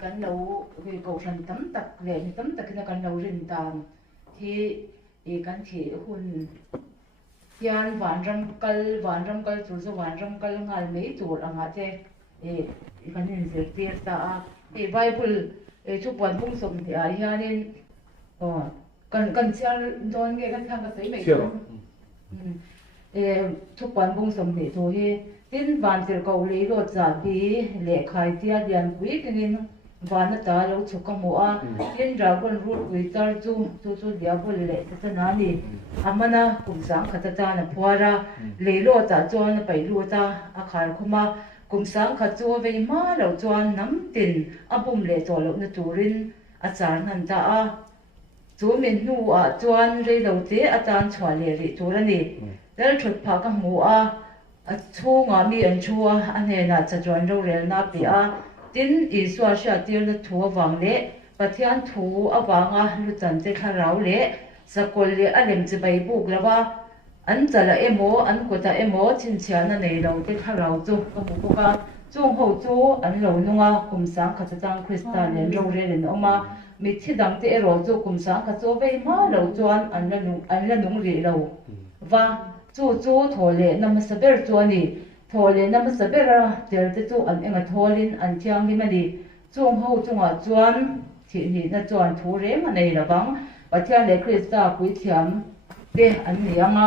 kan lo ko ran tam tak le ni tam tak na kan lo rin dan hi kan thi hun hian van ram kal chu zo van ram kal ngal mei tur anga te kan in zer tir ta bible chu pon bung som ti a hianin kan chiar don nge kan thang ka sei mei chu pon bung som ni tho hi tin van tir ko le ro cha bi le khai tia dian pui tingin van ta lo chu ka mo a tin dragon root wi tar chu dia bol le ta na ni amana kum sang khata ta na phwara le lo ta chuan pai lu ta a khar khuma kum sang kha chu ve ma lo chuan nam tin abum le to lo na turin a char nan ta a chu min nu a chuan re lo te a tan chwa le ri tur ani dal thut pha ka mu a chunga mi an chua ane na cha chuan ro rel na pi a tin iswa sha tir na thu awang le pathian thu awanga lu chan te kha rau le sakol le alem che bai buk lawa an chala emo an kota emo chin chiana nei lo te kha rau chu ka mu ka chung ho chu an lo nunga kum sang kha chang Christian len ro re len oma mi thi dang te ro chu kum sang kha chu bei ma lo chuan an la nung ri lo wa chu thole namasaber chu ani thole namasaber tel te chu an enga tholin an thiang ni mani chung ho chunga chuan thi ni na chuan thu re ma nei lawang pathian le Krista pui thiam te an nianga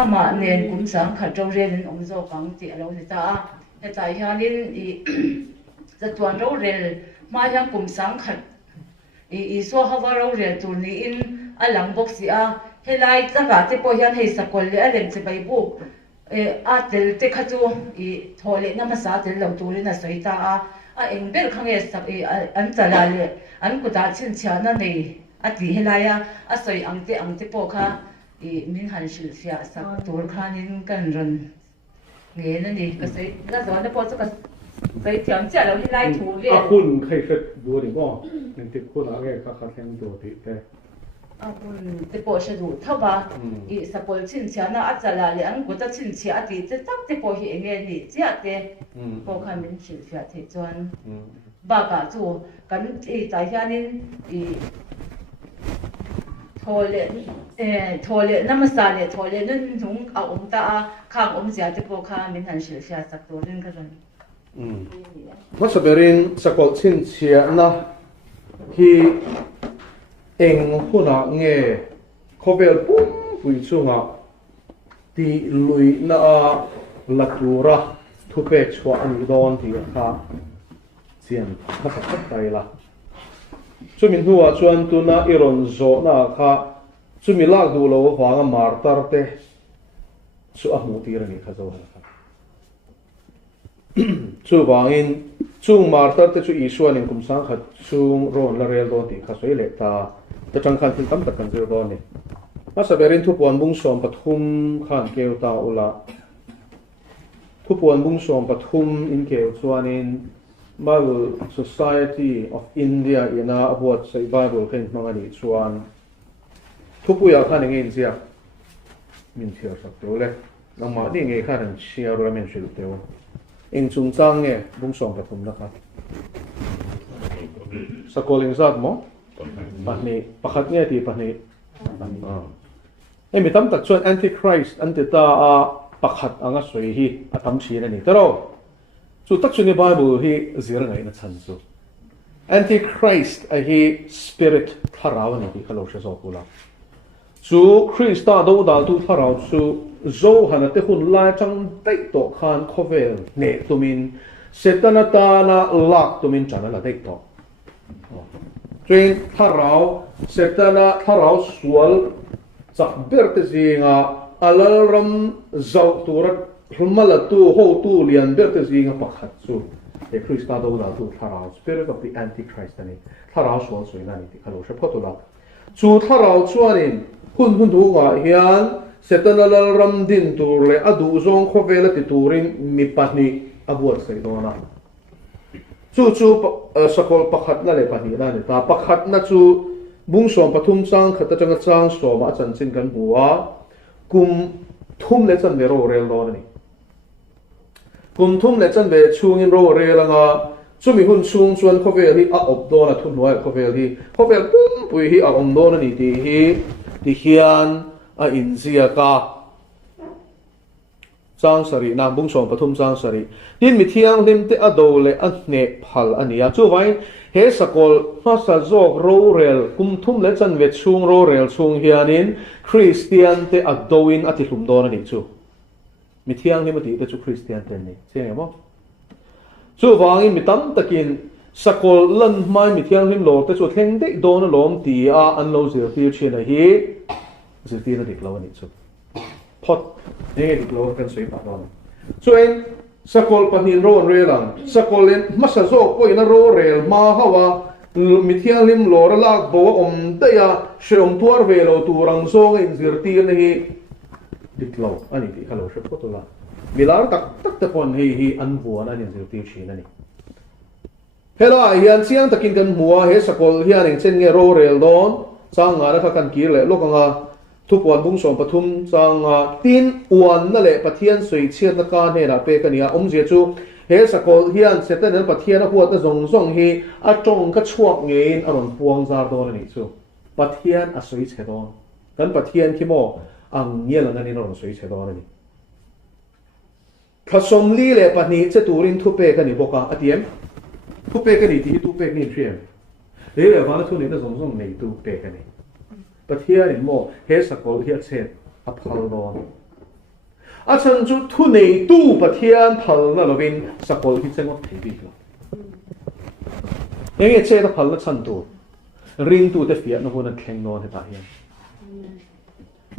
ama nen kum sang kha ro re len om zo kang ti lo ni ta he tai hianin za chuan ro rel ma yang kum sang kha so hawa ro rel tur ni in alang box si a helai chaka te po hian hei sakol le alem che bai bu a tel te kha chu thole na ma sa tel lo turin a soita a engbel khange sak an chala le an kuta chin chana nei a ti helaya a soi angte po kha min han shil sia sak tur khanin kan ron nge na ni ka sei na zo na po chu ka sei thiam cha lo helai thu le a kun khai khat du ri bo nen ti kun a nge kha theng du ti te te po she du thaba sapol chin chiana a chala le an ko ta chin chi a ti te tak te po hi enge ni chia te po kha min shil fia the chuan ba ka chu kan tai hianin thole namasa le thole nun nung a ta a khang sia te po kha min han shil fia sak to rin ka ron masaberin sakol chin chia na hi eng huna nge khovel pum pui chunga ti lui na latura thupe chwa an don ti kha chian kha kha tai la chumin huwa chuan tuna iron zo na kha chumi lak du lo hwanga mar tar te chu a mu ti rani kha zo ha chu bangin chung mar tar te chu isuan in kum sang kha chung ron la rel do ti kha soi le ta ta chang khan tin tam tak kan zir do ni masaberin thu puan bung som pathum khan keu ta ula thu puan bung som pathum in keu chuanin mal Society of India ina abuat sa Bible khen mangani chuan thu puya khan nge insia min thiar sak to le nangma ni nge khan an chia ro men shil teo ing chung chang nge bung som pathum na kha sakolin zat mo pahni pakhat nge ti pahni mi tam tak chuan antichrist antita a pakhat anga soi hi atam thina ni taro chu tak chuni Bible hi zir ngai na chan chu antichrist a hi spirit tharaw ni ti khalo sha zo kula chu Christa do dal tu tharaw chu zo hanate hun la chang dai to khan khovel ne tumin setana ta na lak tumin chana la dai to train tharaw setana tharaw sual chak berte zinga alalram zau turat humala tu ho tu lian berte zinga pakhat chu e Christa do da tu tharaw spirit of the antichrist ani tharaw sual soina ni ti khalo sha photula chu tharaw chuanin hun du ga hian setana lalram din tur le adu zong khovela ti turin mi pahni abuat sai dona chu sakol pakhat na le pahni na ni ta pakhat na chu bung som pathum chang khata changa chang som a chan chin kan buwa kum thum le chan le ro rel don ni kum thum le chan be chung in ro rel anga chu mi hun chung chuan khovel hi a op do na thun hnuai khovel pum pui hi a om do na ni ti hian a in zia ka sang sari nam bung som pathum sang sari tin mi thiang lim te ado le a hne phal ania chu vai he sakol hasa jok ro rel kum thum le chan ve chung ro rel chung hianin Christian te adoin ati hlum don ani chu mi thiang lim ati te chu Christian te ni cheng emo chu wangin mi tam takin sakol lan mai mi thiang lim lo te chu thleng dei don lom ti a an lo zir tir china hi zir tir na dik lo ani chu pot nghe được lo kan sui pa don so en sakol panin ro re lang sakolin masa zo ko ina ro rel ma hawa mi thiang lim lo ra lak bo om ta ya shom tuar ve lo turang zong in zir tir na hi dik lo ani ti halo shep ko to la milar tak te pon hi an vuan ani zir tir chin ani hela hian chiang takin kan mua he sakol hian eng chen nge ro rel don chang nga ra kan ki le lokanga thupuan bung som pathum changa tin uan na le pathian sui chiat na ka ne na pe kania om je chu he sakol hian setan an pathian a huat a zong hi a tong ka chuak ngein aron puang zar don ani chu pathian a sui che don kan pathian ki mo ang ngel an ani ron sui che don ani khasom li le pani che turin thu pe kani boka atiem thu pe kani ti tu pe ni thriem le wa na thu ni na zong nei tu pe kani pathian in mo he sakol hi a chen a phal don a chan chu thu nei tu pathian phal na lovin sakol hi chengot thei bi lo enge che ta phal na chan tu ring tu te fiat na hunan thleng non he ta hian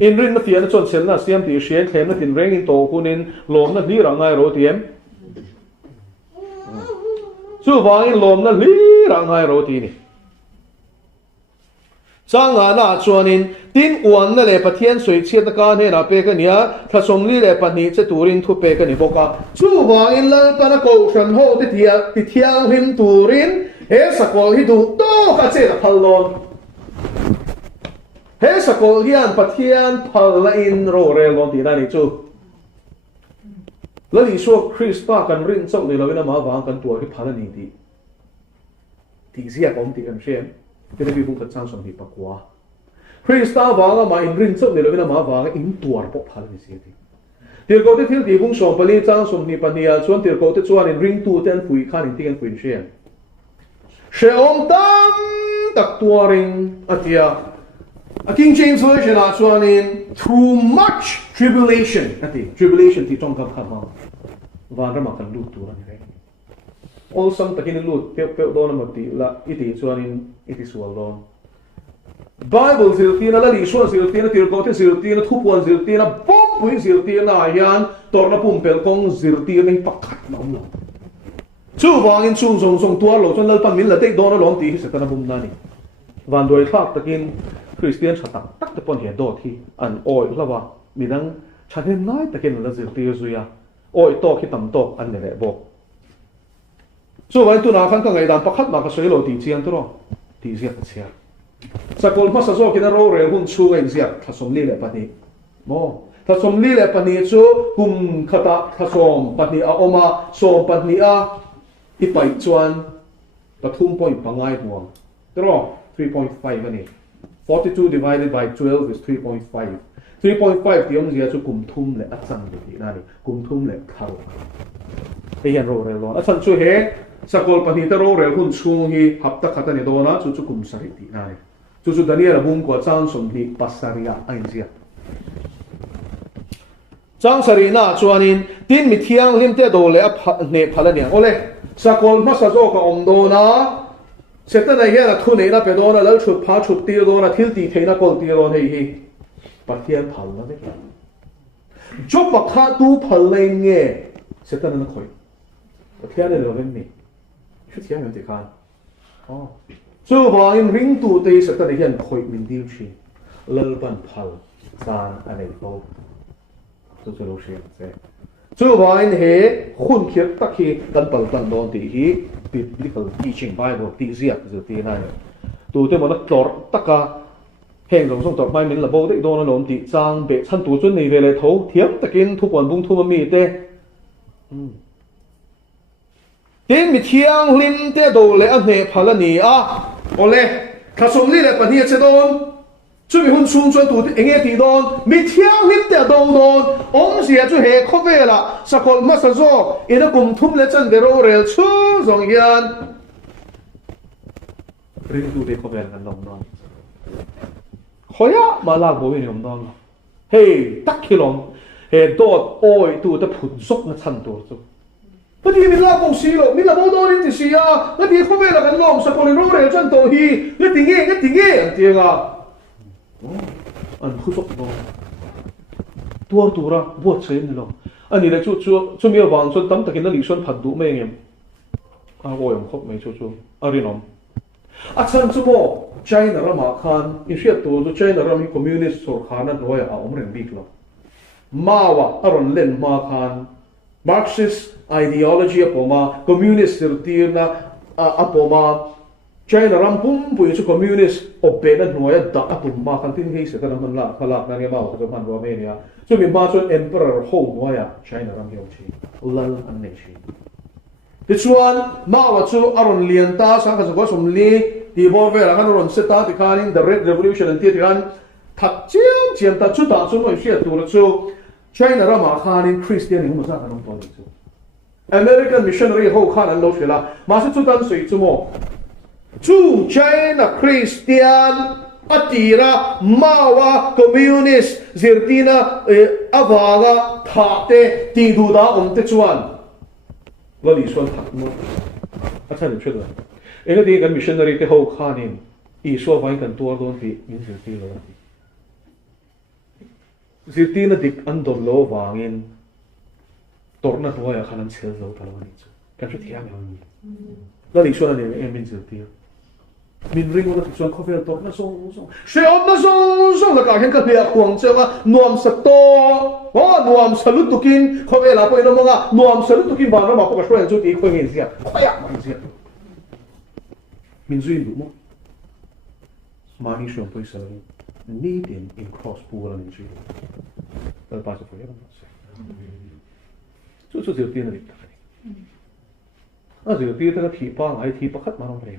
in rin na fiat na chon sel na siam ti shen thlem na tin reng in to kunin lom na li ra ngai ro tiem chu wangin lom na li ra ngai ro ti ni changa na chuanin tin uan na le pathian sui chiat na ka ne na pe ka nia thasom li le pani che turin thu pe ka ni boka chu wangin la ta na ko shan ho ti thiang him turin he sakol hi du to ka che na phallon he sakol hian pathian phal la in ro re lon ti na ni chu la li so Krista kan rin chok le lo na ma wang kan tu hi phal ni ti zia kom ti kan shem cái này cũng thật sang song đi bạc quá, Krista vàng mà in rin sốc này là cái mà vàng in tuar bốc phá lên gì thì, tiêu cầu tiêu thì cũng song bali sang song đi bạc nia, chuan tiêu cầu chuan in ring tu ten phui khan in tiếng phui xem, sẽ om tam tak tuaring atia, a King James version à chuan in through much tribulation ati tribulation thì trong gặp kham vàng ra mà cần lu tu này all sang takin lut pe don ma ti la iti chuanin iti sual don Bible ziltina la li sual ziltina tir ko te ziltina thupuan ziltina pom pui ziltina hian torna pumpel kong ziltina hi pakhat nom lo chu wangin chung song tua lo chon lal pan min la te don long ti se tan bum na ni van doi thak takin Christian chatak tak te pon he do thi an oi lawa midang chahen nai takin la ziltia zuya oi to khi tam to an ne le bo so vai tu na khan ka ngai dan pakhat ma ka soi lo ti chiang to ro ti zia ka chia sakol ma sa zo kina ro re hun chu ngai zia thasom li le pani mo thasom li le pani chu kum khata thasom pani a oma som pani a i pai chuan pathum point pangai huang to ro 3.5 ani 42 divided by 12 is 3.5 3.5 ti om zia chu kum thum le a chang ti na ni kum thum le khar e hian ro re lo a chan chu he sakol pani ta ro rel hun chung hi hapta khata ni dona chu chu kum sari ti nai chu Daniel bung ko chang som ni pasaria ain zia chang sari na chuanin tin mi thiang lim te do le a ne phala ni ole sakol ma sa zo ka om dona seta na hian a thu nei na pe dona lal chut pha chut ti dona thil ti theina kol ti don hei hi pathian phal na ne jo pakha tu phal le nge seta na khoi pathian le lo ni chút xíu mình thì khan, so vào in ring tu tây sẽ tới hiện khôi mình điều chi, lơ ban phal, san anh ấy đâu, so cho lúc sẽ, so vào in he khun khiết tắc khi gần bal ban đón thì hi biblical teaching Bible tí ziak rồi tí này, tu tây mà nó tor tắc cả, hẹn giống tor mai mình là bao đấy đón nó lom tí trang bệ chân tu chân này về lại thấu thiếp takin thu quần bung thu mà mi tê. tin mi thiang lim te do le a hne phala ni a ole khasum li le pania che don chu mi hun sum chuan tu enge ti don mi thiang lim te do don om sia chu he khovela sakol ma sa zo ina kum thum le chan de ro rel chu zong hian ring tu de khovel kan long non khoya mala bo ni om don hey tak khilom he dot oi tu ta phun sok na chan tu chu cái gì mình làm công xí rồi, mình làm bao nhiêu đến thì xí à, cái gì không biết là cái lồng sắp còn rô rêu chân tổ hi, cái tiếng nghe, anh tiếng à, anh không sốc đâu, tua ra, vượt chơi như lòng, anh đi là chú miêu vàng xuân tắm, ta kiến là lý xuân phật đủ mấy em, à ngồi ông khóc mấy chú, à đi nóm, à chân chú mò, China ra mà khan, in xét tổ chú China ra mi communist sổ khan anh nói à, ông rèn bịt lắm, mawa, à rôn lên ma khan, Marxist ideology apoma, communist tirna apoma, China ram pum pui chu communist opena noya da apoma kan tin hei se kan man la khala na nge ma ka man Romania chu mi ma chu emperor ho noya China ram yo chi lal an ne chi ti chuan ma wa chu aron lian ta sa ka zo som li ti bor ve la kan ron se ta ti khanin the red revolution an ti kan thak chiam ta chu ta chu noi sia tu la chu China ra ma khanin Christian ni mo sa kan to chu American missionary ho khan an lo shela ma se chu tan sui chu mo chu China Christian atira mawa communist zirtina avaga thate ti du da te chuan lo li suan thak mo acha ni chhu da ega di kan missionary te ho khanin I so vai kan tuar don ti min zirti lo zirtina dik an don lo wangin torna toya khanan chel lo talani chu kan chu thiam lo li suan ani min zirti min ring ona chuan khovel torna song she on na song la ka hen ka pia khwang chewa nuam sa to nuam salut tukin khovela po ino mga nuam salut tukin ba na ma ko ka shwen chu ti khoi ngin sia khoya ma sia min zuin du mo mani shon po sa need in cross pool and in the part of forever chu zirti na dik ta a zirti ta ka thi pa ngai thi pakhat ma rom re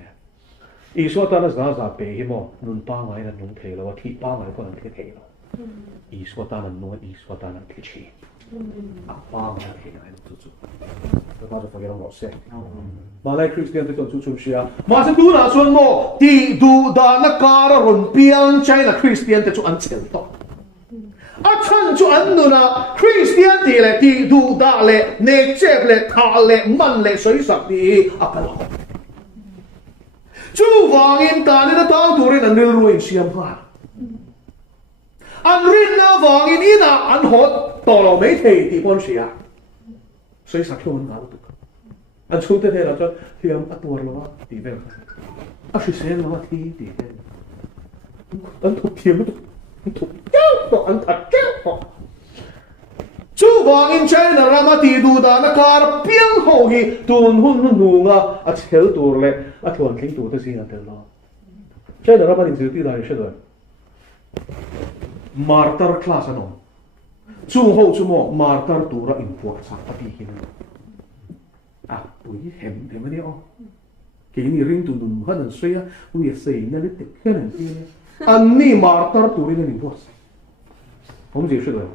I so ta na za pe hi mo nun pa ngai na nun thei lo thi pa ngai ko nan thei lo I so ta na no I so ta na thi chi a pa ngai thei ngai chu the part of forever lo se ma lai Christian te chu chu sia ma se tu na chuan mo ti du da na kara ron piang China Christian te chu an chel to a chan chu an nu na Christian ti le ti du da le ne chep le tha le man le soi sak ti a ka lo chu wangin ta ni na tang turin an ril ruin siam ha an rin na wangin ina an hot to lo mai thei ti pon sia soi sak thon na tu an chu te the la cha thiam a tur lo ti vel a si sen lo ti an tu thiam tu to an ta to chu wangin China rama ti du da na kar piang ho hi tun hun nu nga a chel tur le a thon tling tu ta si na tel lo China rama ni ti da she da martyr class ano chu ho chu mo martyr tu ra in puak sa pa ti hin a ui hem de ma ni o ke ni ring tu nun han an soya ui sei na le te khan ti an ni martyr tu ri ni puak hom ji she da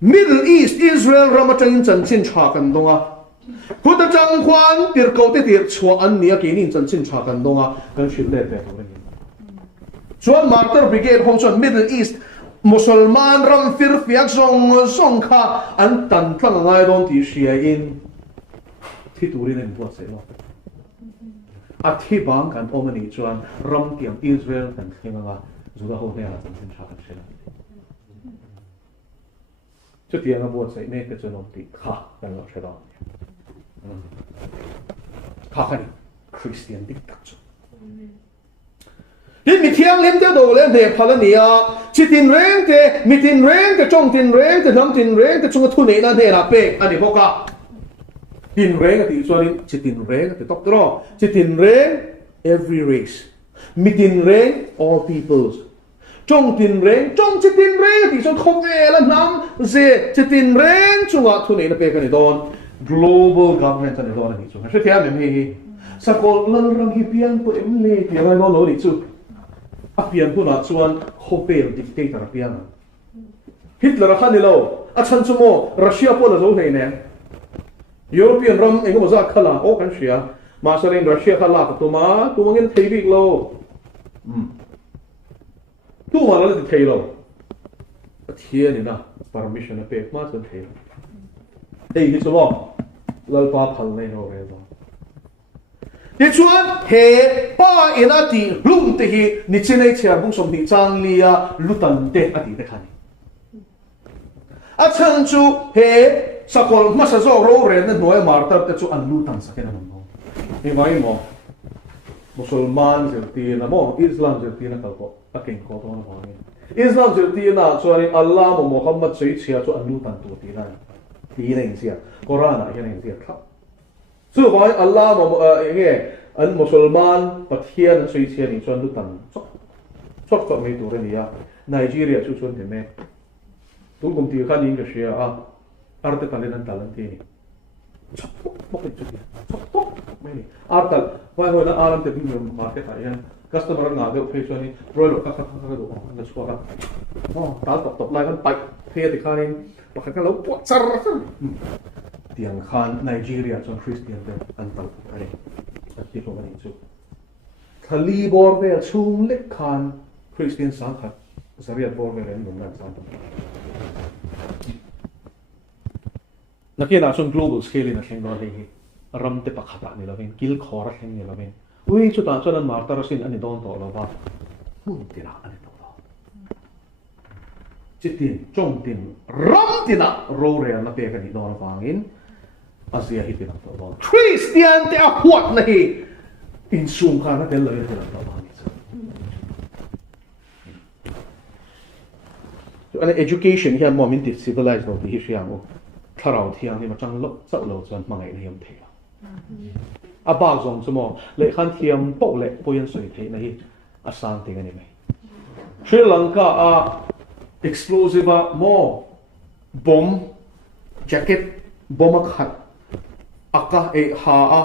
Middle East Israel ramatang chan chin cha kan donga khuta chang khwan tir ko te tir chwa an nia ke nin chan chin cha kan donga kan shil le pe to chuan martyr brigade hong chuan Middle East Musulman ram fir fiak song kha an tan tlang ngai don ti sia in thi turin en buat se lo a thi bang kan omani chuan ram tiam Israel kan thinga zuda ho ne la chan chin cha kan se chút tiền nó buồn sẽ nên cái chuyện nó thì khá là nó sẽ đó khá khá Christian đích đặc trưng đến mi thiang lên cái đồ lên để phá lên nia chỉ tin rèn cái trong tin rèn cái nắm tin rèn cái trong cái thu này là thế là bê anh đi học cả tin rèn cái thì cho nên chỉ tin rèn cái tóc đó chỉ tin rèn every race mi tin rèn all peoples trong tin rèn chỉ tin rèn thì cho không về là nắm dễ chỉ tin rèn chung à thu này là bê cái này đòn global government ani do ani chu se thia mem hi sakol lal ram hi piang pu em le ti ngai lo ni chu a pian pu na chuan khopel dictator piang Hitler khan ni lo a chan chu mo Russia po la zo nei ne European ram engo za khala o kan sia ma sarin Russia khala tu ma tu mangin thei bik lo tu ma la thei lo a thia ni na permission a pe ma chan thei thei hi chu mo lal pa phal nei no re lo ti chuan he pa ina ti lum te hi ni chinai chha bung som ti chang lia lutan te ati te khani a chan chu he sakol masa zo ro re na noi martar te chu an lutan sakena no e mai mo musulman jerti na mo islam jerti na kalko aking ko to na bang islam jerti na chuan allah mo muhammad sei chia chu an lutan tu ti na ti nei sia quran a hian sia kha chu vai allah mo nge an musulman pathian sei chia ni chuan lutan chok chok mai tu re ni ya Nigeria chu chuan te me tu kum ti khan in ka sia a arte talenan talante ni chok pok chu chok pok mai ni artal vai ho na alam te bin market a yan customer nga de fe chuan ni roi lo ka do na chua ka tal top lai kan pai fe ti khanin pakhat ka lo po char tiang khan Nigeria chuan Christian te an tal ani ti ko ani chu khali bor ve chung lek khan Christian sang khat Zariat bor ve ren nan sang nakin asun global scale na theng do hi ram te pakhata ni lovin kil khora theng ni lovin ui chu ta chuan an martar sin ani don to lova ti na ani to chitin chong tin ram tina ro re na pe ka ni don wangin asia hi tin to lo Christian te a huat na hi in sum kha na tel lo te to wangin so an education hian mo min ti civilized no ti hi siang o tharau thiang ni ma chang lo chau lo chuan mangai ni yam thei a ba zong chu mo le khan thiam pok le poyan soi thei na hi a sang te ani mai Sri Lanka a explosive mo bomb jacket bomb khat aka e ha a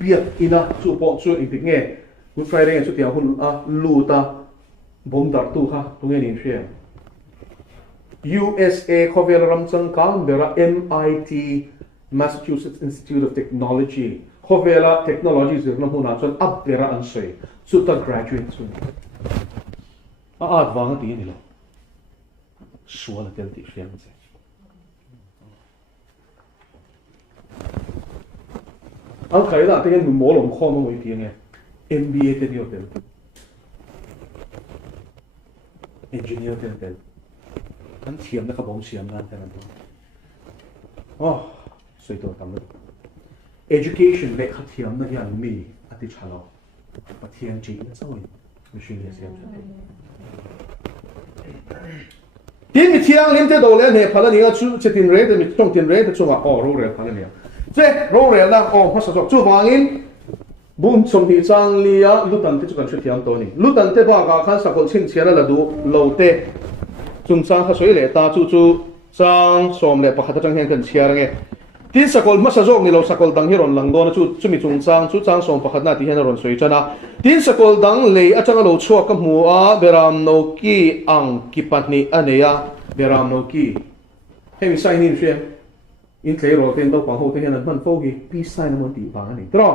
biat ina chu po chu i nge Good Friday chu tia hun a luta bomb dar tu kha tu nge ni share USA Khovel Ramchang Canberra MIT Massachusetts Institute of Technology Khovela Technology zirna huna chuan abera an sei chuta graduate chu a adwang ti ni lo suala tel ti hriam che al khaila te gen molom khom mo ti nge MBA te ni hotel engineer te an thiam na ka bom siam nan tan tu soi to tam education le kha thiam na yan mi ati chalo pathian chi na soi machine le siam tin mi thiang lim te do le ne phala ni chu chetin re de mi tong tin re de chunga ro re phala ni che ro re na ma sa chu wangin bun chom ti chang lia lutan te chu kan chu thiam to ni lutan te ba ka khan sakol chin chiara la du lo te chung sang kha soi le ta chu sang som le pakhat chang hen kan chiar nge tin sakol ma sa jok ni lo sakol dang hiron lang do na chu mi chung sang som pakhat na ti hen ron soi chana tin sakol dang le achang lo chua ka mu a beram no ki ang ki patni aneya beram no ki hemi sai ni she in tle ro ten do pang ho te hen man fo gi peace sign mo ti ba ni tro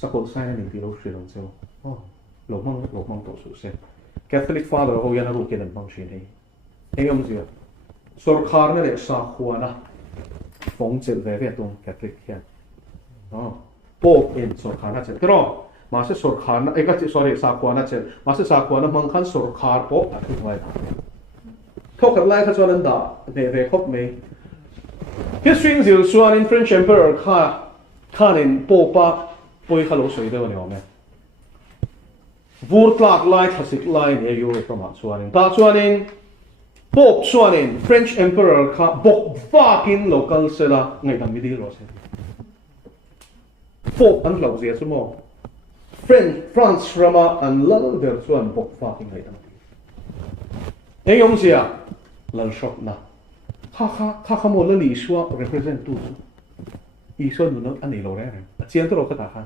sakol sign ni ti lo she long cheo lo mong to su se Catholic father ho yana ru ke dan bang shin hei engam zia sorkar na le sa khuana phong chel ve ve tung Catholic hian pop in sorkar na chel tro ma se sorkar na eka sorry sa khuana chel ma se sa khuana mang khan sorkar po a thu mai thok lai kha chuan da ve khop me history zil suan in French emperor khanin popa poi khalo soi de ni ome vur tlak lai thasik lai ne Europe ma chuanin ta chuanin Pope chuanin French emperor kha bok fakin local sela ngai dam midi ro se Pope an lo zia chumo France rama an lal der chuan bok fakin ngai dam engom sia lal shop na kha mo la li shwa represent tu อีส่วนนู้นอันนี้เราได้เลยเจียนตัวเราก็ตาขัน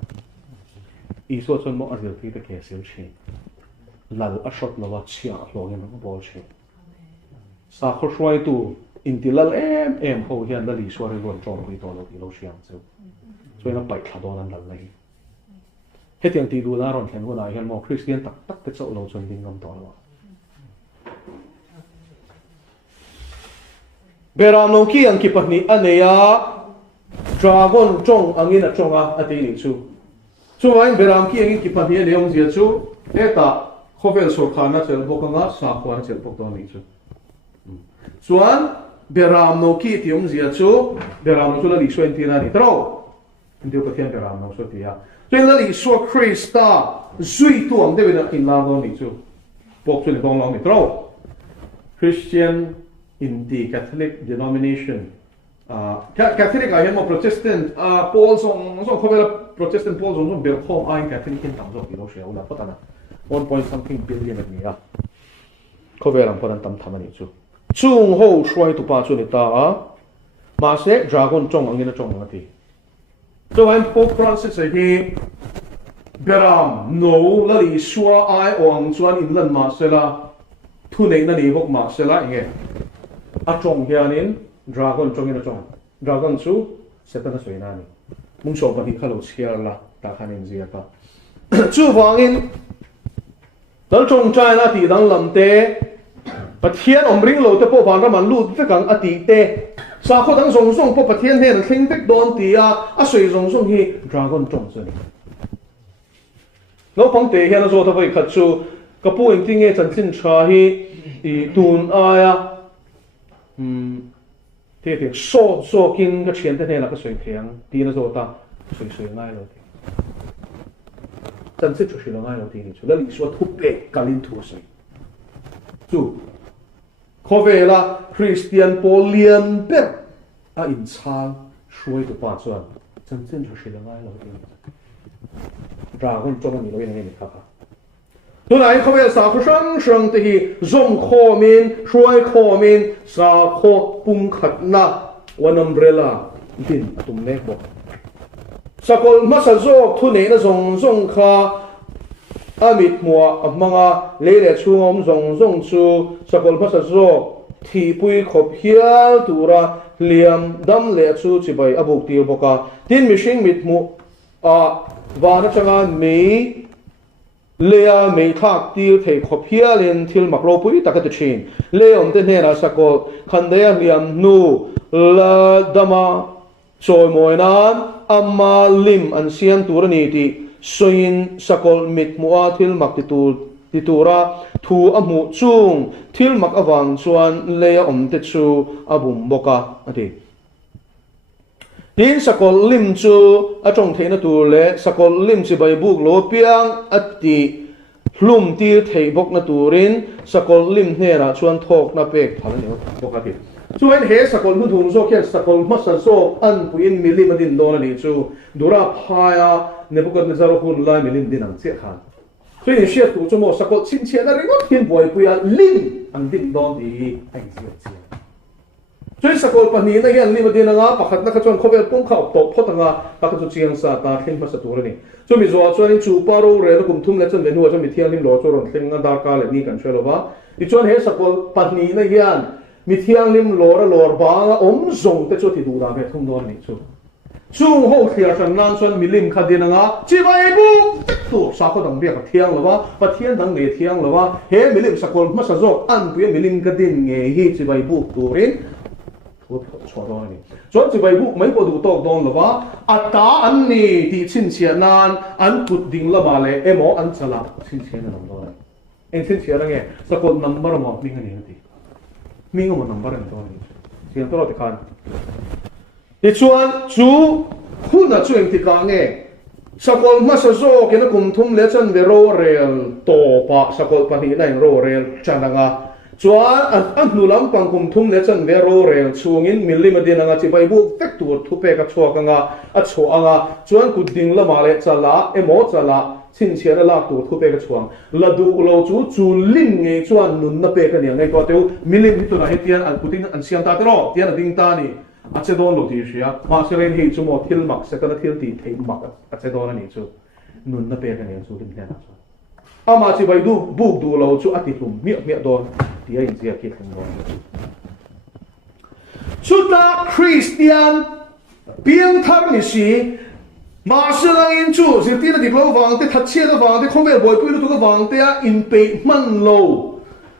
อีส่วนมองอันเดียวที่ตะเกียบเสียวเชนหลังอัชดเราว่าเชียร์ลงยังมันก็บอลเชนสาขาช่วยตัวอินทิลเอ็มเขาเห็นแล้วลีช่วยรวนจอมไปตัวเราที่เราเชียร์เจ้าช่วยเราไปขัดโดนนั้นเลยเฮ็ดอย่างที่ดูน่ารอนเห็นว่าไหนเห็นมองคริสเตียนตักแต่เจ้าเราจนดิ้งกำต่อแล้วเบรามโนกี้อังกิปนี้อันเนียดราก้อนจงอังอินจงอตีนิชูช่วยเบรามกี้อังกิปนี้เลี้ยงเสียชูเอต้าเขาเป็นสุขานะเจ้าพวกนั้นสาขวานเจ้าพวกตัวนี้ชูส่วนเบรามโนกี้ที่องเสียชูเบรามโนชูละลิชวนที่นั่นนี่ตรอเดี๋ยวก็เทียนเบรามโนชูที่อ่ะส่วนละลิชวนคริสต์จุยตัวมันเดี๋ยวกินลาโนนี่ชูพวกชุนตรงลองนี่ตรอคริสเตียนin the Catholic denomination. Catholic I am a Protestant. Paul song cover Protestant Paul song ber home I Catholic in tang so kilo share ula patana 1 something billion ni ya. Cover ang padan tam thamani chu. Chung ho shwai tu pa chu ni ta ma se dragon chong angina chong ngati. So I'm Pope Francis hi beram no la li shwa ai ong chuan in lan ma se la thu nei na ni hok ma se la nge a chong hianin dragon chong in a chong dragon chu setana soina ni mung so pa hi khalo chiar la ta khanin zia ka chu wangin dal chong chai na ti dang lam te pathian omring lo te po ban ra man lu te kang ati te sa kho dang song song po pathian hen thing tek don ti a soi song song hi dragon chong chani lo pang te hian zo ta vai khat chu ka pu ing tinge chan chin tha hi i tun aya thế thì so kinh cái chuyện thế này là cái水平低了做到水爱了的真是就是了爱了的除了你说突背格林吐水就可为了 Christian Paulian 别啊隐藏说一个话算真正就是了爱了的然后中文你都愿意你看看ตัวไหนเขาเป็นสาขุชังชังที่ส่งข้อมินช่วยข้อมินสาขุปุ่งขัดนะวันอัมเบรล่าดินตุ่มเนกบอกสกุลมัสโซกทุนนี้นะส่งข้าอามิดมัวมังอาเล่เล่ชูงอมส่งชูสกุลมัสโซกที่ปุยขบเฮียตัวระเลียมดำเล่ชูจิบายอบุกตีลบอกว่าดินมิชิงมิดมัววานะจังานมีเลียไม่ทักตีเทขบเฮียเลนทิลมักโลปุยตะกัดชินเลียมเตเนราสกอคันเดียเลียมนูละดมาโซยมวยนั้นอามาลิมอันเซียนตัวนี้ที่สยินสกอลมิดมัวทิลมักติตูระทูอมูจุงทิลมักอวังชวนเลียอมเตชูอบุมบกะอดีดินสกอลลิมจูอาจงเทนตัวเล่สกอลลิมสิใบบุกโลเปียงอดีลุมตีเทบกนตัวรินสกอลลิมเนราชวนทอกนาเป็กพันเดียวปกติชวนเฮสกอลมุทุงโซเกสกอลมัสโซอันปุยนมิลิมดินโดนนี่จูดูราพายาเนบุกัดเนซารุคุนไลมิลิมดินังเสียขัน所以你需要读这么สกอล亲切的人我天不会不要ลิมอันดินโดนดีไอ้เสียเสีย所以สกุลปนีนั่นยังลิมดีนะงาปะขัดนักจวนเขาเป็นปุ่งเขาตบพอตั้งอ่ะปะขัดจุดเชียงซาตาเข่งภาษาตัวนี่จนมีจัวจวนจูปารูเรนกุมทุ่มเล็ดจนเป็นหัวจนมีเที่ยงลิมโลจวนเข่งกันดากาเลนี่กันช่วยหรอวะอีจวนเห็นสกุลปนีนั่นยังมีเที่ยงลิมโลระโลบางอมส่งแต่จุดที่ดูดาเป็นทุ่งโดนนี่จูช่วงหัวเขียนนั้นจวนมีลิมขัดดีนะงาจีบไอ้บุกตัวสาเขาตั้งเบียกับเที่ยงหรอวะปะเที่ยงตั้งเลี้ยเที่ยงหรอวะเห็นมีลิมสกุลมาสะโจอันเพียงมีลิมขัดดินเงี้ยจีบไอ้บุกตัวริน错到你，所以就为不每个都多当了吧？啊，打安尼的亲切难，安决定了嘛嘞，莫安怎啦？亲切的那么多嘞，亲切的个，สกุล number 嘛，มีกันนี่มีกัน number ตัวนี้เสียงตัวเราติดกันอีส่วนจูคุณน่ะช่วยติดกันไงสกุลมาสโซกินกุมทุ่มเลชันเวโรเรลโตปะสกุลปนินัยโรเรลจันงาจวนอันนุลัมปังคุมทุ่มเลจันเวโรเรลช่วงินมิลลิมาดีนังอาจิไปบุกเฟกตัวทุเปกชัวกังอาอัชัวงาจวนกุดิ่งละมาเลจัลละโมจัลละชินเชียร์ละตัวทุเปกชัวละดูเราจูลิมไงจวนนุนนับเปกันอย่างไงก็เดียวมิลลิที่ตัวไหนเตียนอันกุดิ่งอันเสียงตาตลอดเตียนดิ่งตานี่ a che don lo ti sia ma se len hi chu mo thil mak se kana thil ti thei mak a che don ani chu nun na pe ka ne chu dim hna chu ama chi bai du buk du lo chu ati hlum mi don ti a in zia ki thum don chuta Christian piang thar ni si ma se lang in chu se ti na di lo wang te that che da wang te khom be boy pui lu tu ka wang te a in pe man lo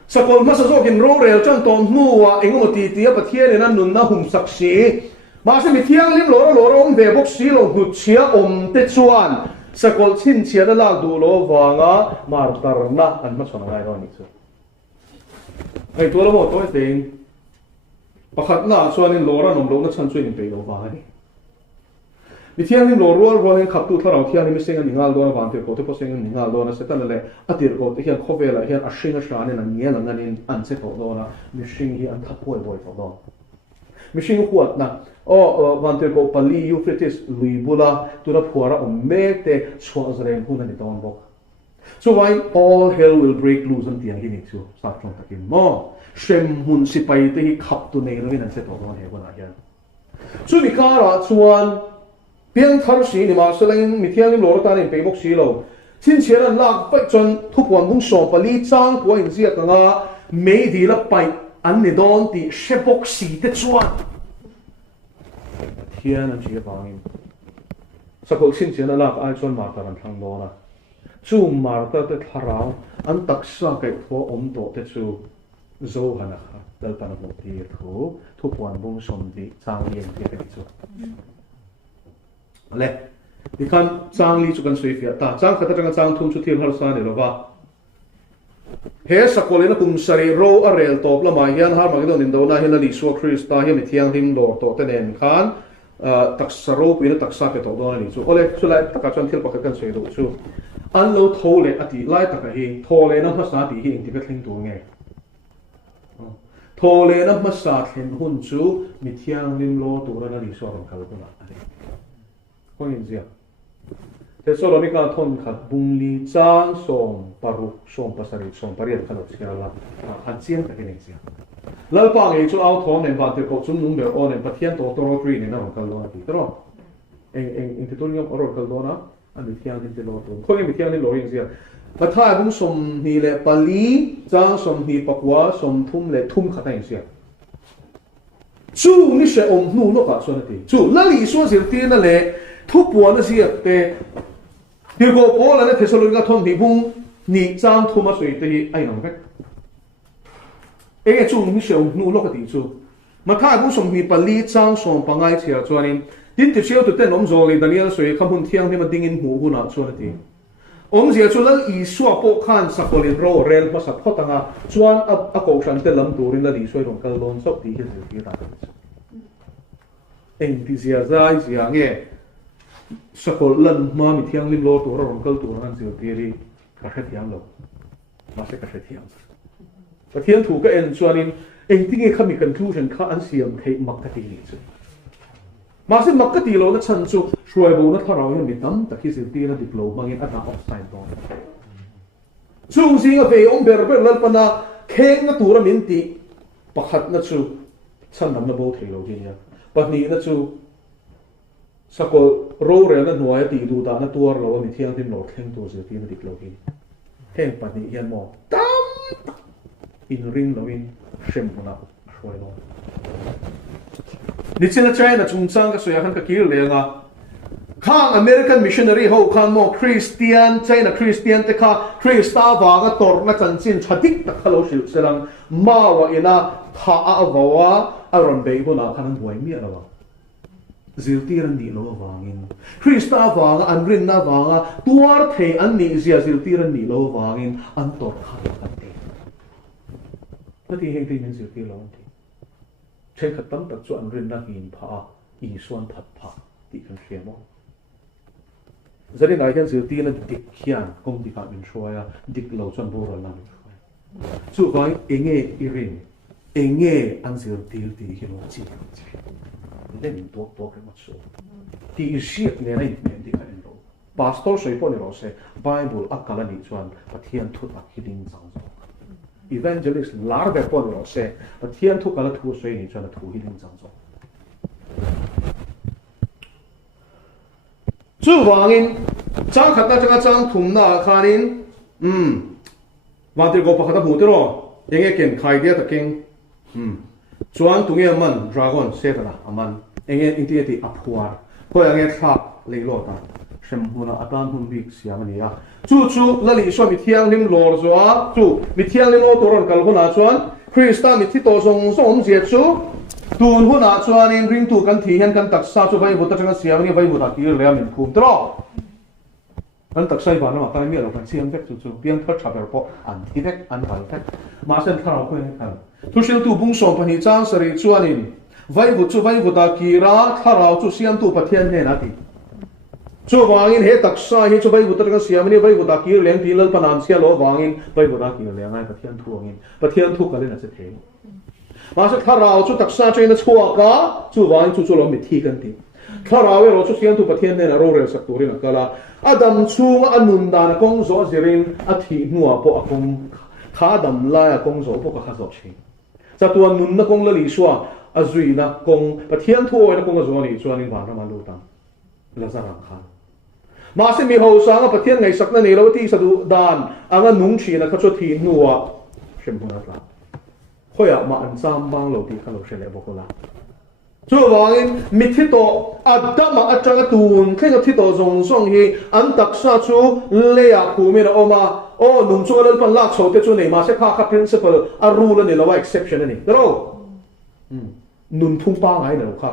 sakol ma sa zo kin ro rel chan ton nu wa engom ti ti a pathian na nun na hum sak si ma se mi thiang lim lo om ve bok si lo hu chia om te chuan sakol chin chia da lak du lo wanga mar tar na an ma chona ngai ro ni chu ai to lo mo to thing pakhat na chuan in lo ra nom lo na chan chuin in pe lo wa ni mi thiang lim lo ro hen khap tu tharau thiang lim seng ani ngal do na wan te ko te po seng ani ngal do na setan le atir ko te hian khowela hian a hringa shane na niel an in an che ko do na mi hring hi an thapoi boi ko do mi hring huat na wan te ko pali Euphrates luibula tu na phuara me te chwa zreng hun ani don bok so why all hell will break loose and tiang hi ni chu sa trong takin mo shem hun sipai te hi khap tu nei rin an che to do he bona hian chu mi kara chuan piang thar si ni ma seleng mi thiang lim lo ta ni pe bok si lo chin chen an lak pai chon thu puan bung so pali chang po in zia ka nga me di la pai an ni don ti she bok si te chuan thian an chi bangin sakol chin chen an lak ai chon ma ta ran thang lo na chu mar ta te tharau an taksa kai tho om do te chu zo hana kha dal tan mo ti thu puan bung som di chang yeng ti te chu le di kan chang li chu kan sui fia ta chang khata tanga chang thum chu thil har sa ne lo wa he sakolena kum sari ro a rel top la mai hian har magdon in do na hian li su Krista hian mi thiang him lo to te nen khan taksaro pina taksa pe to do na ni chu ole chu lai taka chan thil pakhat kan sui do chu an lo thole ati lai taka hi thole na hasa ti hi inti ka thling tu nge thole na hasa thlen hun chu mi thiang lim lo tu ra na li su ron kal ku na con in zia te solo mi ka thon khat bung li chang som paru som pasari som pariat khalot sia la han chiang ka ni zia lal pa nge chu au thon ne ba te ko chum nung be on en pathian to to ri ni na ro kal lo ti tro eng te tun yom ro kal lo na an mi thiang ni te lo to ko mi thiang ni lo in zia patha bung som ni le pali chang som ni pakwa som thum le thum khata in zia chu ni she om nu no ka so na ti chu la li so zir ti na le thu puan na sia te hi go po la na Thessalonica thon ni bung ni chang thu ma sui te hi ai nang vek e chu ni sheu nu lo ka ti chu ma tha bung som hi pali chang som pangai chia chuanin tin ti sheu tu ten om zo le Daniel sui kham hun thiang ni ma ding in hu hu na chuan ti om zia chu lal I suwa po khan sakolin ro rel ma sa photanga chuan a ko shan te lam turin la li soi rong kal lon sok ti hi ti ta eng ti zia zai zia nge sakol lan ma mi thiang lim lo to ron kal to ran zio ti ri ka khet yang lo ma se ka khet yang pa thian thu ka en chuanin eng ti nge khami conclusion kha an siam thei mak ka ti ni chu ma se mak ka ti lo na chan chu shruai bo na tharau hi mi tam ta ki sil ti na diploma ngin ata of time to chung sing a ve om ber ber lal pana kheng na tur min ti pakhat na chu chan nam na bo thei lo ji ya patni na chu sakol ro re na nuai ti du da na tuar lo mi thiang tin lo thleng tu zir ti na dik lo hi heng patni hian mo tam in ring lo in shem na shoi lo ni china China chung chang ka soya khan ka kir le nga khang American missionary ho khan mo Christian China Christian te kha Krista wa ga tor na chan chin thadik ta khalo shil selang ma wa ina tha a wa aron be bo na khan buai mi ala zilti ran ni lo wangin Krista wanga an rin na wanga tuar the an ni zia zilti ran ni lo wangin an tor khan ate pati heng ti min zilti lo ti chen khatam tak chu an rin na hin pha I suan phat pha ti kan shemo zari ngai kan zilti na dik hian kong di ka min shwaya dik lo chan bo ran na chu vai enge irin enge an zilti ti hi lo chi nên tốt cái mặt số thì siết này này thì cái đó pastor soi po ni ro se Bible akala ni chuan pathian thut a hiding chang zo evangelist lar be po ni ro se pathian thu kala thu soi ni chuan thu hiding chang zo chu wangin chang khatna changa chang thumna khanin wantir go pakhata butero enge ken khai dia taking chuan tunge man dragon setala aman enge intiati aphuar ko enge tha leilo ta shemhuna atan hun bik siamania chu lali so mi thiang lim lor zoa chu mi thiang lim o toron kal huna chuan Krista mi thi to song je chu tun huna chuan in ring tu kan thi hen kan taksa chu vai vuta changa siamani vai vuta ki le min khum tro an taksai ba na ta mi lo kan siam vek chu pian thar thaber po an thi vek an bal vek ma sen thar ko ne kan tu sil tu bung som pani chang sari chuan in vai vuta ki ra tharau chu siam tu pathian ne na ti chu wangin he taksa hi chu vai vuta changa siamani vai vuta ki leng ti lal panan sia lo wangin vai vuta ki le ngai pathian thuangin pathian thu kalena se the ma se tharau chu taksa chaina chhuwa ka chu wangin chu lo mi thi kan ti tharau e ro chu siam tu pathian ne na ro re sak turin kala Adam chunga anun dan kong zo zirin athi nuwa po akong khadam la kong zo po ka khazo chi chatuan nun na kong lali suwa azui na kong pathian thu na kong zo ni chuan in bana malu ta lazara khan ma se mi ho sa nga pathian ngai sakna ni lo ti sadu dan anga nung chi na khacho thi nuwa shempuna la khoya ma an sam bang lo ti khalo shele bokola chu wangin mi thito adama atanga tun khenga thito zong hi an taksa chu leya khumi na oma o nung chu lal pan lak chote chu nei ma se kha principle a rule ni lawa exception ni ro nun thung pa ngai lo kha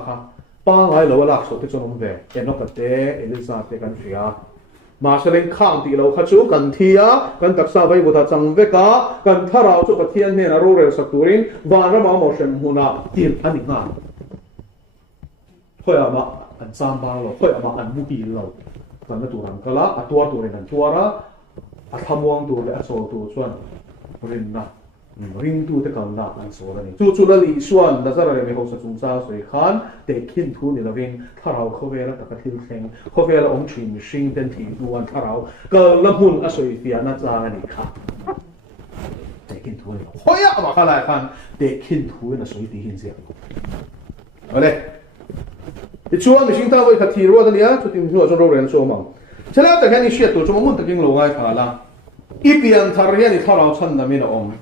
pa ngai lo lak chote chu nom ve enok te elisa te kan ria ma se len khang ti lo kha chu kan thia kan taksa vai buta chang ve ka kan tharau chu pathian ne na ro re sakurin wa ra ma mo shem huna tin ani nga khoya ma an sam ba lo khoya ma an muki lo kan na turang kala atwa turin an tuara athamuang tu le aso tu chuan rin na ring tu te kan na an so la ni chu la li suan da zara me ho sa chung cha soi khan te khin thu ni loving tharau khowela ta ka thil thleng khowela ong thin mishing ten thi duan tharau ka lamun asoi fia na cha ni kha te khin thu ni khoya ma khala khan te khin thu na soi ti hin sia ole chuan mihring ta voi khathi ro ania chutim chu chu ro ren so ma chala ta khani shia tu chu mun taking lo ngai phala ipian thar hian I tharau chan na min om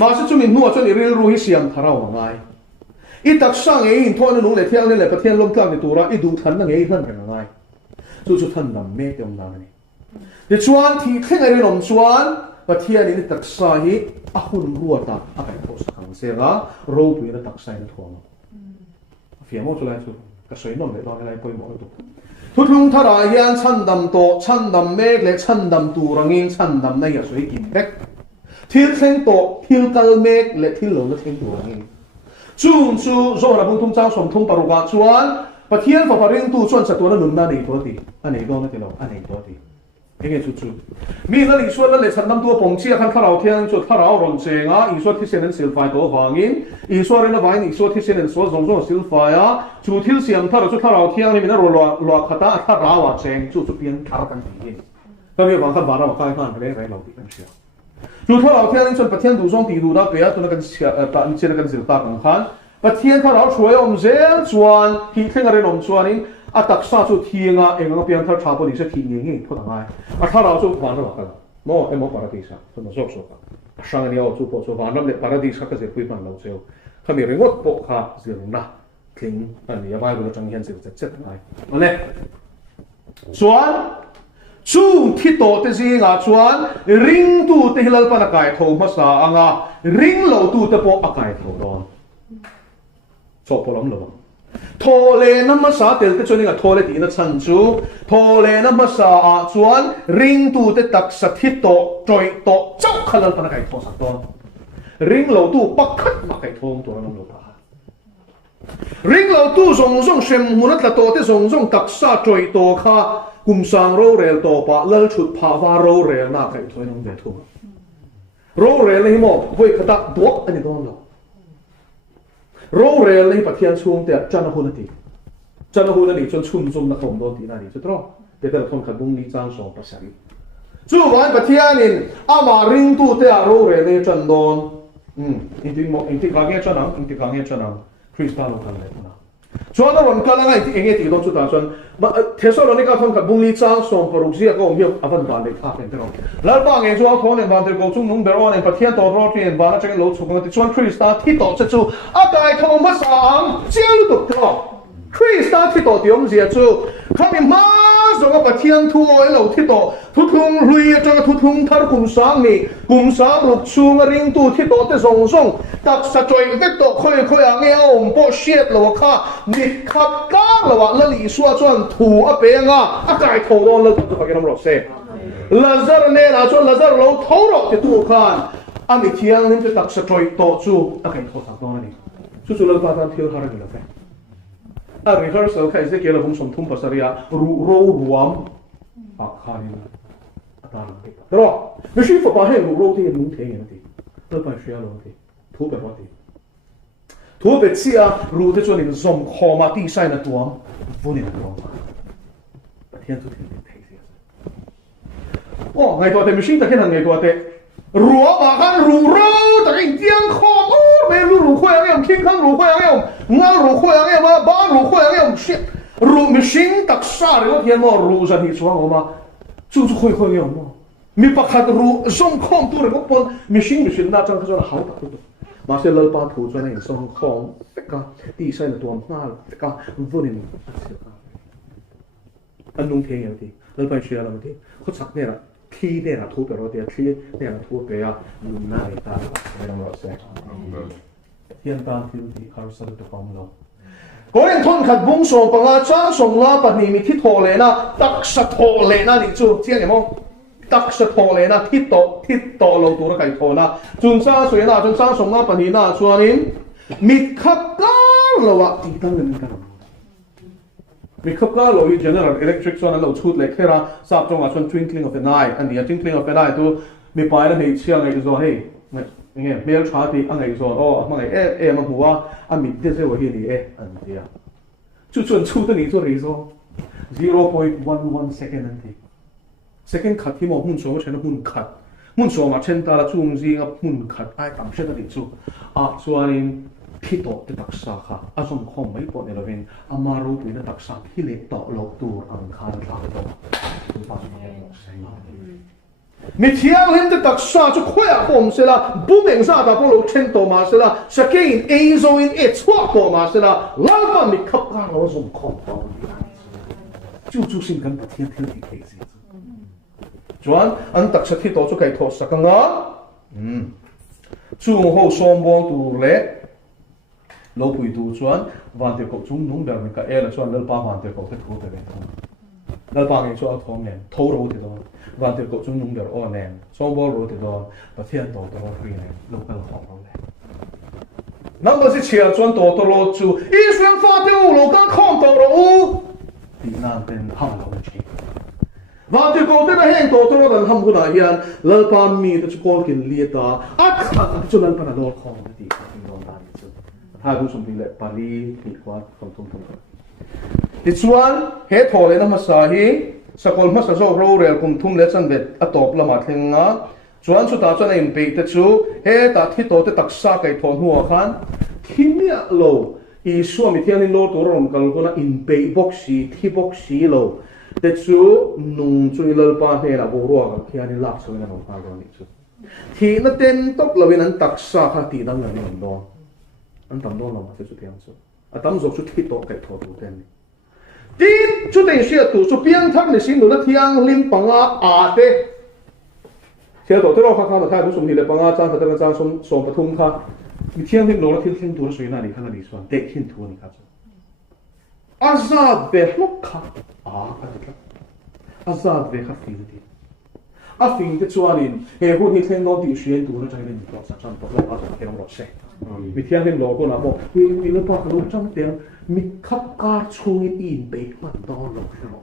ma se chu min nuwa chu ni ril ru hi siam tharau ngai I tak sang e in thon nu le thiang le pathian lom tlang ni tura I du than na ngei han kan ngai chu than nam me te om na ni de chuan thi khengai ren om chuan pathian ni tak sa hi a hun ruata a kai ko sa khang se ga ro pu na tak sai na thong phía một chỗ lại chỗ cái suy nông để đó lại bơi mỗi chỗ thu thung thà ra hiền chăn đầm to chăn đầm mê lệ chăn đầm tu rangin chăn đầm này là suy kim bách thiên sinh to thiên cal mê lệ thiên lầu là thiên tu rangin chung do là bung thung trang sòng thung paruga chuan và thiên và paring tu chuan chặt tu nó nung na này thôi thì anh này đó nó thì đâu anh này đó thì cái chút mi là lý suất là lệ chăn đầm tu bông chia khăn thà rau thiên chuột thà rau rong cheng á ý suất thì sẽ nên sil phai to vangin ý suất là vài ý suất thì sẽ nên số rong sil phai á chu thil siam thà chu thà rau thiên ni mi na lo khata thà rau à cheng chu pian thar kan ti cái việc vàng khăn bà nào khai khan cái này lâu thì kan sia chu thà rau thiên chuột pathian du zong ti du da pe tu na kan sia ta an chen kan sil ta kan khan pathian thà rau chuai om zel chuan hi theng ren om chuan in a taksa chu thianga enga pian thar tha po ni se thi ngi tho dang ai a thar rau chu van ra ka mo emo paradisa to no sok sok a sang ni au chu po chu van ram le paradisa ka se pui man lo cheu khami ringot po kha zil na thing ani ya bai bu chang hian se chet ai ole chuan chu thi to te zinga chuan ring tu te hilal pa na kai tho ma sa anga ring lo tu te po a kai tho don so po lam lo thole nama sa tel te chuan inga thole ti na chan chu thole nama sa a chuan ring tu te tak sa thi to troi to chau khalal pa na kai tho sa ton ring lo tu pakhat ma kai thong to nam lo ta ring lo tu zong shem hunat la to te zong tak sa troi to kha kum sang ro rel to pa lal chut pha wa ro rel na kai thoi nong ve thu ro rel ni mo voi khata dok ani don lo ro rel ni pathian chung te chana hunati chana hunani chon chum zum na khom don ti na ni chutro te te khom khabung ni chang song pasari chu wan pathian in ama ring tu te a ro rel ni chan don inti mo inti ka nge chanang Krista lo kan le na chuan a ron kala ngai ti enge ti don chu ta chuan Thessalonica thon khat bung li chang som paruk zia ko hiu avan ban le kha pen tero lar ba nge chuan thon en ban te ko chung nung beron en pathian to ro ti en ban a chang lo chukang ti chuan Krista thi to chu a kai thong ma sang chiang lu to Krista thi to ti om zia chu khami ma zo ga pathian thu oi lo thi to thu thung hlui a chang thu thung thar kum sang ni kum sang luk chung a ring tu thi to te zong zong tak sa choi vek to khoi khoi a nge om po shiat lo kha mi khap ka lo wa la li suwa chuan thu a pe nga a kai tho don lo tu ka ram ro se Lazar ne na chuan Lazar lo tho ro te tu khan a mi thiang nim te tak sa choi to chu a kai tho sak don ani chu lo pa tan thil har ni lo fe a rehearsal khai se ke lo bung som thum pasaria ru ro ruam a khani a ta ni ro mi shi fa pa he ru ro ti nu the ni ti lo pa shia lo ti thu be ro ti thu be chia ru te chuan in zom khoma ti sai na tuam vuni na tuam pa thian tu thi thei sia o ngai to te machine ta khen ngai to te rùa mà gan rù rô ta cái tiếng khom ô mẹ rù khoe em kinh khang rù khoe em ngang rù khoe em mà ba rù khoe em shit rù machine tak sa rồi thiên mà rù ra thì xuống mà chú khoe khoe em mà mi bắt khát rù song khom tu rồi có machine na chẳng có hảo tak tu mà sẽ lal pa thu cho nên song khom tất cả đi sai là tuam na tất cả vốn anh nung thiên thì lal pa share làm thì có sắc này là khi này là thu về rồi thì khi này là thu về à lùn này ta phải làm rõ ràng hiện tại thì har sa được phong lo có nên thôn khát bung sổ bằng à trang sông la bát niệm thít thổ lệ na tắc sát thổ lệ na lịch chu chia này không tắc sát thổ lệ na thít tổ lâu tu ra cái thổ na chúng sa suy na chúng sang sông la bát niệm na chuan in mít khắp cả lâu à chỉ tăng lên cái mi khắp cả lối General Electric cho nên lối chút lệ thế ra sắp trong là chuan twinkling of an eye anh đi twinkling of an eye tu mi phải là này chiang này rồi hey nghe mail trả thì anh ấy rồi mà ngày mà hùa anh mi thế rồi hi đi anh đi à chút chút này rồi 0.11 second anh đi second cut thì mà hun số mà chen hun số mà chen ta là chung gì ngập hun cut ai tạm sẽ đi chu cho nên khi tổ te tak sa kha azom khom mai po ne lovin amaru tu na tak sa khi le to lo tu ang khan ta to tu pa mi thiang hin te tak sa chu khoya pom se la bumeng sa ta po lo chen to ma se la sakein ezo in it chwa po ma se la la pa mi khap ka lo zom khom to chu sin kan pathian thil ti ke si chuan an tak sa thi to chu kai tho sakanga chu ho som bol tu le lâu bụi tu chuan van te ko chung nung der me ka ela chuan lal pa van te ko te thu te ve lal pa nge chuan thong nen tho ro te do van te ko chung nung der o nen song bo ro te do pathian to to ri nen local hop ro le number si chia chuan to lo chu Israel fa te u lo kan khom to ro u ti nan ten ham lo chi van te ko te na hen to ro dan ham gu na hian lal pa mi te chu ko kin li ta at chu lal pa na lo khom ti hai đứa sum tin lệ Paris thì qua không thì chuan hết thổ lên mà sa hi sakol mà sa zo ro rel kum thum le chan vet atop lama thlenga chuan chu ta chuan in pe te chu he ta thi to te taksa kai thon huwa khan khimia lo i suam mi thian in lo to rom kal ko na in pe boxi thi boxi lo te chu nung chu ilal pa he la bo ro ka khian in lak chu na no pa ro ni chu thi na ten tok lovin an taksa kha ti dang na ni do anh tầm đo lòng mà sẽ tiếng số, tầm dọc chút khi tổ cái thổ đủ tên này, tin chút tiếng xưa tụ số biếng thắc này xin nó thiang lim bằng thế, xưa tổ thế đó khác mà thay đủ số thì là bằng trang phải trang số bắt thung khác, mi thiang lim nó thiang tụ nó suy này khác là đi xoan, tệ thiên thua này khác, azad về lúc khác, cái gì khác, azad về khác phim đi. Phim cái chuan in, hệ hôn thì thiên nó đi xuyên tụ nó trái lên một sản phẩm tốt lắm, cái nó lọt xe. Mi thiang lim lo ko na bo mi le pa ko chang te mi khap ka chung in be man do lo lo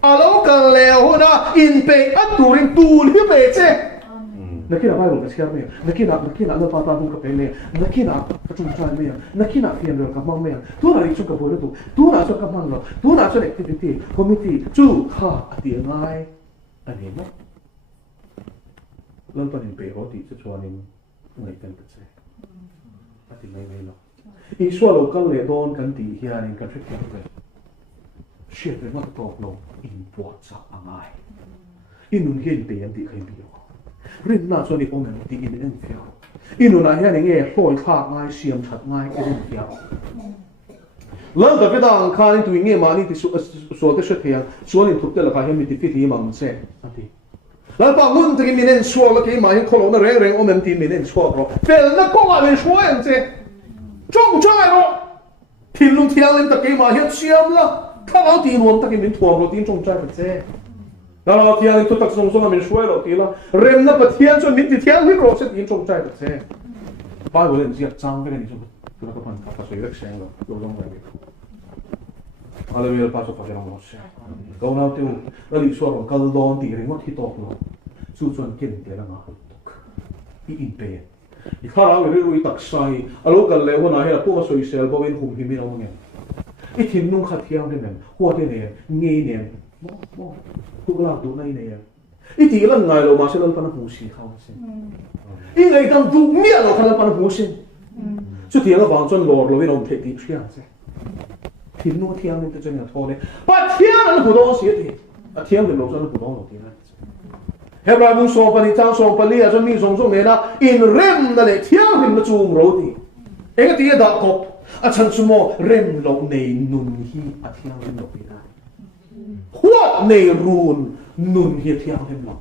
alo kan le ho na in be aturin tu li be che nakina ba lo ka sia me nakina na pa ta bu ka pe me nakina ka chung chai me nakina fian lo ka mang me tu na ri chu ka bo le tu na chu ka mang lo tu na chu activity committee chu kha ati ngai ani mo lo pa in be ho ti chu chuan in ngày tên bật xe, bắt thì mấy lo, Israel local le don kan ti hian in kan thik ve shit ve mak tok lo in po cha angai inun hin pe an ti khai bi lo rin na so ni om ti in en fia inun na hian nge hloi khak ngai siam that ngai ke rin fia lan da pe dang khan tu nge mani ti so te shet hian so ni thuk te la ka hian mi ti fit hi mang se ati lan pa mun ti minen so la ke ma hin kholo na reng reng om ti minen so ro fel na ko ga ben so en se trong trai rồi thì lúc thiang lên tất cả mà hiện xiêm là các bạn tin muốn tất cả mình thuồng rồi tin trong trai phải thế đó là thiang lên tất cả song song mình xuôi rồi thì là rem nó bật thiang cho mình thì thiang mình rồi sẽ tin trong trai phải thế bao giờ lên giặc trang cái này chúng tôi có phần phát soi rất sáng rồi tôi trong vậy Hallelujah pastor phải làm một xe câu nào tiêu là lý số của câu đón thì riêng mất thì tốt rồi chú chuẩn kiến để là ngã in pe i khara we ri tak sai alo kal le hona he pu soi sel bo in hum hi mi no nge i thin nung khat thiang den ho te ne nge ne mo tu la tu nai ne i ti lan ngai lo ma se lan pan hu si khaw se i ngai dang du mi lo khala pan hu sin chu ti la wang chon lor lo we no the ti thia se thin nu thiang ne te chen ya tho ne pa thiang an hu do si ti a thiang le lo chon hu do lo ti na Hebra mung so pani tang so pali a mi song song na in rem na le thiang him na chung ro ti enga ti da ko a chan sumo rem lo nei nun hi a thiang him lo pi na huat nei run nun hi thiang him lo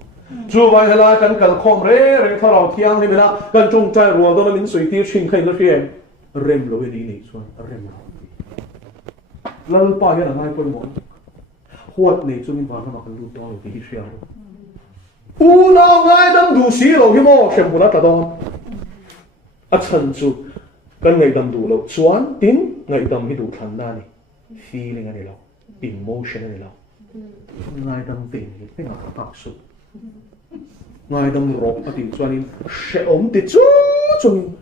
chu vai hala kan kal khom re tha lo thiang him na kan chung chai rual do na min sui ti shin khain lo rian rem lo ni nei chuan rem lo lal pa ya na ngai pon mo huat nei chu min ba na kan lu do ti hi sia u nào ngay đâm đủ xí rồi cái mò xem bùn ta đón à chân chú cái ngày đâm đủ lâu choán tín ngày đâm cái đủ thằng na này feeling này lâu emotion này lâu ngày đâm tiền cái nào các bác sự ngày đâm rộp à tiền cho nên sẽ ốm thì chung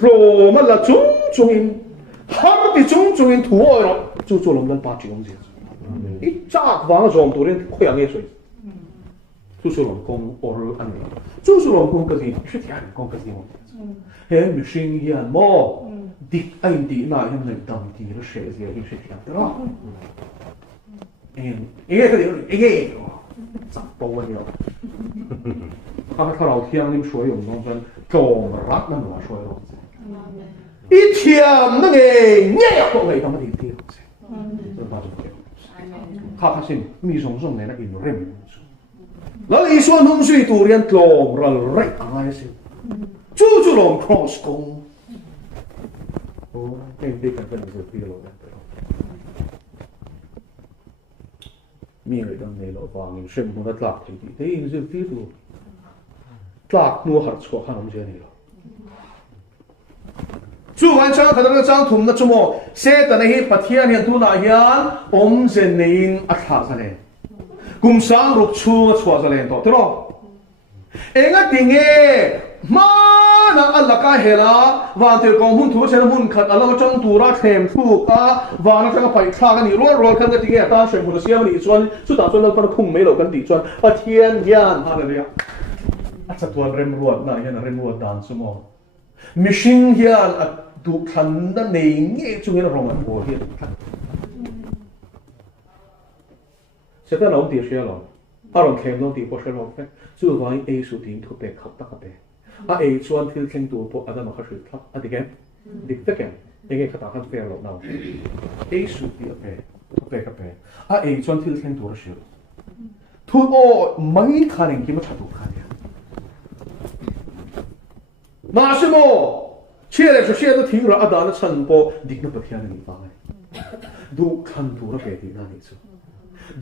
rồi mà là chung ham thì chung thua rồi chú lòng lên ba triệu gì ít chắc vàng rồi tụi nên khỏe nghe rồi chú sư lòng công oral anh ấy chú sư lòng công cái gì suy thiệt công cái gì mà hệ mình sinh hiền mò đi anh đi nào em lên tầm thì nó sẽ gì thì suy thiệt đó em cái gì chắc bao nhiêuเขาเที่ยงนิ่มช่วยอยู่น้องฉันจงรักนั่นหนูช่วยเราอีเทียมนั่นเองเนี่ยพวกไอ้ทำมาดีที่เราจะมาจุดเดียวข้าสิมีสองในนักอินเร่มแล้วอีส่วนนุ่มช่วยตัวเรียนตรงเราเร่งอะไรสิจู่ลง cross กงโอ้เป็นเด็กกันเป็นสุดที่เราได้มีอะไรตั้งในเราฟังอย่างเช่นมันหลักที่ที่อินสุดที่ตัวหลักนัวหัดชัวร์ขนมเจนี่เราจู่วันเช้าขณะเราจ้างทุ่มนัดชั่วโมงเสร็จแต่ในเหตุปะเทียนเห็นตัวนาเฮียนอมเจนินอัฐาสเลกุมสังรุกชูงชัวร์สเลนต่อที่เราเอ็งก็ติงเอมานักอัลลักาเฮล่าวันที่กองหุ่นถูเชนหุ่นขัดอัลลักจังตูรักเทมทุกอ่ะวันนั้นจะไปทากันนี่รัวกันก็ติงเอตาเชนหุ่นเสียมันอีส่วนสุดท้ายส่วนเราเป็นพุ่งไม่หลอกกันตีส่วนปะเทียนยานอะไรเนี่ยอาจจะตัวเริ่มรวดนะยันเริ่มรวดด่านสมองมิชิงยานดูทันนั่นเองเงี้ยจุงเงี้ยเรามันโหเหี้ยเสร็จแล้วเราตีเสียหรออารมณ์เข้มเราตีพอเสียหรอแค่จู่วันเอสุดินทุบเบกขับตะกับเบกเอส่วนที่เข่งตัวพออาจจะมาขัดขืนครับดิแกดิตะแกยังไงขัดตาขัดเฟรเราเนาเอสุดินเบกทุบเบกกับเบกเอส่วนที่เข่งตัวเสียทุบโอ้ไม่ขาดเองที่มันชัดถูกขาดมาสิโมเชื่อเลยเชื่อตัวทิ้งเราอาดานฉันพอดิกนับเทียนนี่ฟังเลยดูคันตัวเราเกิดที่นั่นนี่สุด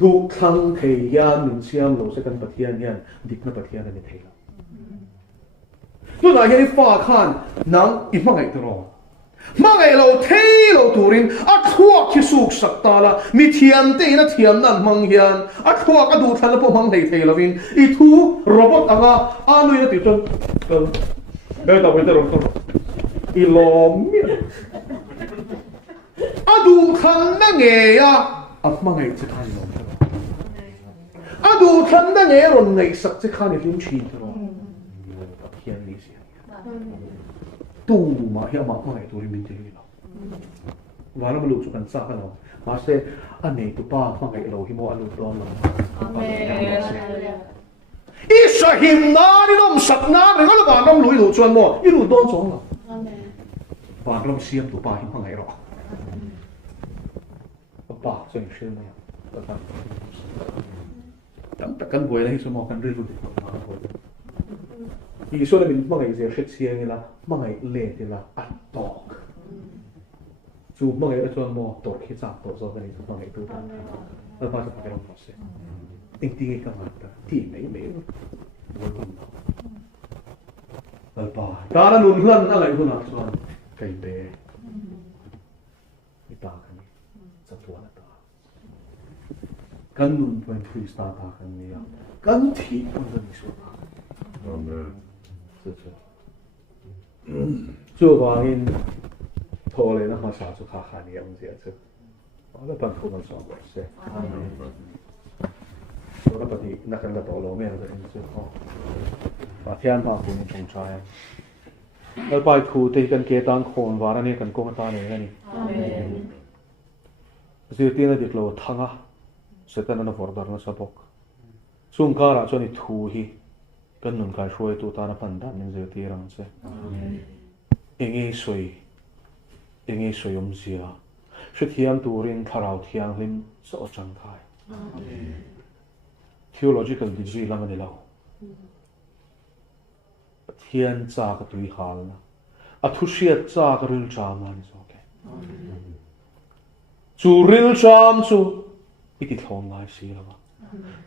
ดูคันเทียนหนึ่งเชื่อมเราเสกันปะเทียนเนี่ยดิกนับเทียนนี่เทียนตัวไหนยังฟ้าขันนังอีมั่งไงตัวเรามั่งไงเราเที่ยวตัวรินอัดหัวคิสุกสักตาละมีเทียนตีนะเทียนนั่นมังเฮียนอัดหัวก็ดูทันแล้วพวกมังเทียนละวินอีทูโรบอทอ่ะลุยนะติดจนแต่ไม่ได้รอตัวอีลมเนี่ยดูทันนั่งเงียมั่งไงจะทันลมดูทันนั่งเงียรอนไงสักจะข้านี่ลิ้นชีตัวเราเทียนนี่สิ tu mà hi ama ma ngai tu ri min ti lo wa na lu chu kan sa ka lo ma se ani tu pa ma ngai lo hi mo alu don lo Israel na ni nom sat na ri ngal ba nom lui lu chuan mo i lu don chong lo ba rom siam tu pa hi ma ngai ro ba chen shin ma ta tam ta kan boy la hi so mo kan ri lu i so na min ma ngai je khet siang la ma ngai le ti la at tok chu ma ngai a chuan mo to khi cha to so ka ni ma ngai tu ta ta pa sa ka ro se ting ting ka ma ta ti nei nei al pa ta na nun hlan na lai huna chuan kai be mi ta ka ni sa tua na ta kan nun point free sta ta kan ni ya kan thi on da ni so ta amen chu ba in tho le na ma sa chu kha kha ni ang sia chu ala pan khu na so ba se so na pa ti na kan da to lo me na in chu ho ba thian ma ku ni chung chai al pai khu te kan ke tang khon wa na ni kan ko ta ne ni amen zir ti na dik lo thanga setan na vor dar na sa bok chung ka ra chu ni thu hi kan nun kai shoi tu ta na pan dan ning zir ti rang che enge soi zia shit hiam turin tharau thiang lim so chang thai theological degree lam ani lo thian cha ka tui hal na a thu shiat cha ka ril cha man so ke chu ril cham chu iti thon ngai si lo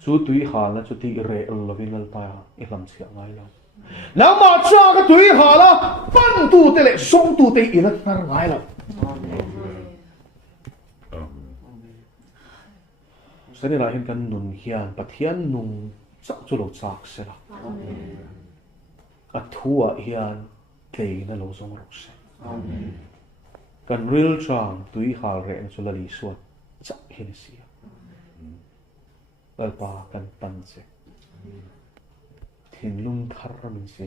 chu tui hal na chu ti re lovin al pa i lam chia ngai lo nang ma cha ka tui hala pan tu te le song tu te in a tar ngai lo sani la hin kan nun hian pathian nung chak chu lo chak se la a thua hian tlei na lo zong ro se kan ril chang tui hal re na chu la li suat chak hin sia alpa kan pan se thin lung thar min se